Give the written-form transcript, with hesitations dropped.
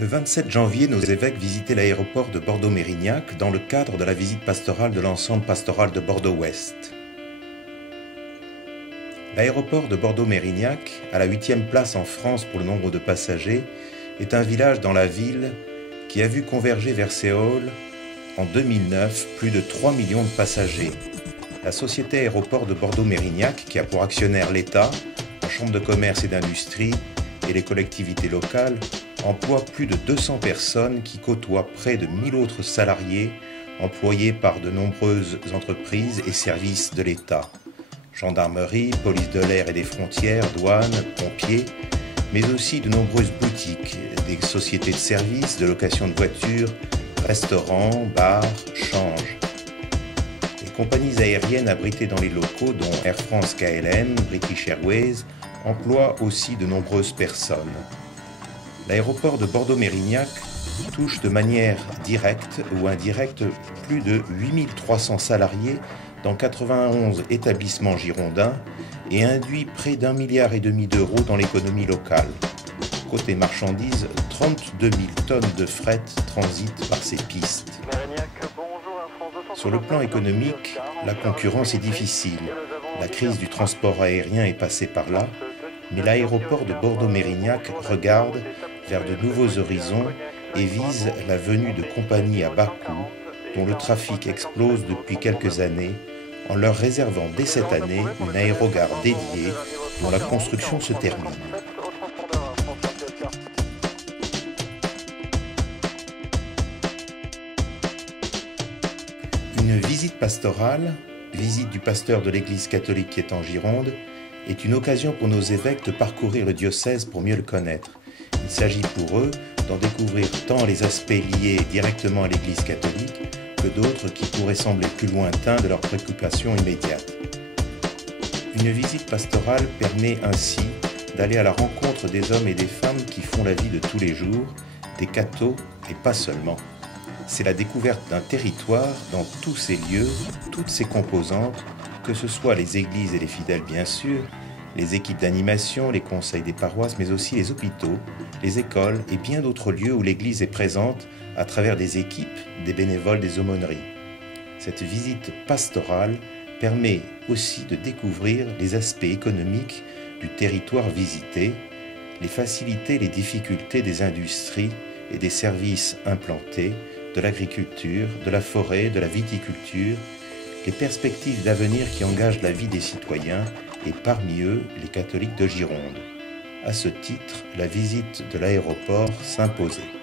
Le 27 janvier, nos évêques visitaient l'aéroport de Bordeaux-Mérignac dans le cadre de la visite pastorale de l'ensemble pastoral de Bordeaux-Ouest. L'aéroport de Bordeaux-Mérignac, à la 8e place en France pour le nombre de passagers, est un village dans la ville qui a vu converger vers Séoul en 2009 plus de 3 millions de passagers. La société Aéroport de Bordeaux-Mérignac, qui a pour actionnaire l'État, la Chambre de commerce et d'industrie et les collectivités locales, emploie plus de 200 personnes qui côtoient près de 1000 autres salariés employés par de nombreuses entreprises et services de l'État. Gendarmerie, police de l'air et des frontières, douane, pompiers, mais aussi de nombreuses boutiques, des sociétés de services, de location de voitures, restaurants, bars, changes. Les compagnies aériennes abritées dans les locaux, dont Air France KLM, British Airways, emploient aussi de nombreuses personnes. L'aéroport de Bordeaux-Mérignac touche de manière directe ou indirecte plus de 8300 salariés dans 91 établissements girondins et induit près d'1,5 milliard d'euros dans l'économie locale. Côté marchandises, 32 000 tonnes de fret transitent par ces pistes. Sur le plan économique, la concurrence est difficile. La crise du transport aérien est passée par là, mais l'aéroport de Bordeaux-Mérignac regarde vers de nouveaux horizons et vise la venue de compagnies à bas coût, dont le trafic explose depuis quelques années, en leur réservant dès cette année une aérogare dédiée dont la construction se termine. Une visite pastorale, visite du pasteur de l'Église catholique qui est en Gironde, est une occasion pour nos évêques de parcourir le diocèse pour mieux le connaître. Il s'agit pour eux d'en découvrir tant les aspects liés directement à l'Église catholique que d'autres qui pourraient sembler plus lointains de leurs préoccupations immédiates. Une visite pastorale permet ainsi d'aller à la rencontre des hommes et des femmes qui font la vie de tous les jours, des cathos et pas seulement. C'est la découverte d'un territoire dans tous ses lieux, toutes ses composantes, que ce soit les églises et les fidèles bien sûr, les équipes d'animation, les conseils des paroisses, mais aussi les hôpitaux, les écoles et bien d'autres lieux où l'Église est présente à travers des équipes, des bénévoles, des aumôneries. Cette visite pastorale permet aussi de découvrir les aspects économiques du territoire visité, les facilités, les difficultés des industries et des services implantés, de l'agriculture, de la forêt, de la viticulture, les perspectives d'avenir qui engagent la vie des citoyens et parmi eux les catholiques de Gironde. À ce titre, la visite de l'aéroport s'imposait.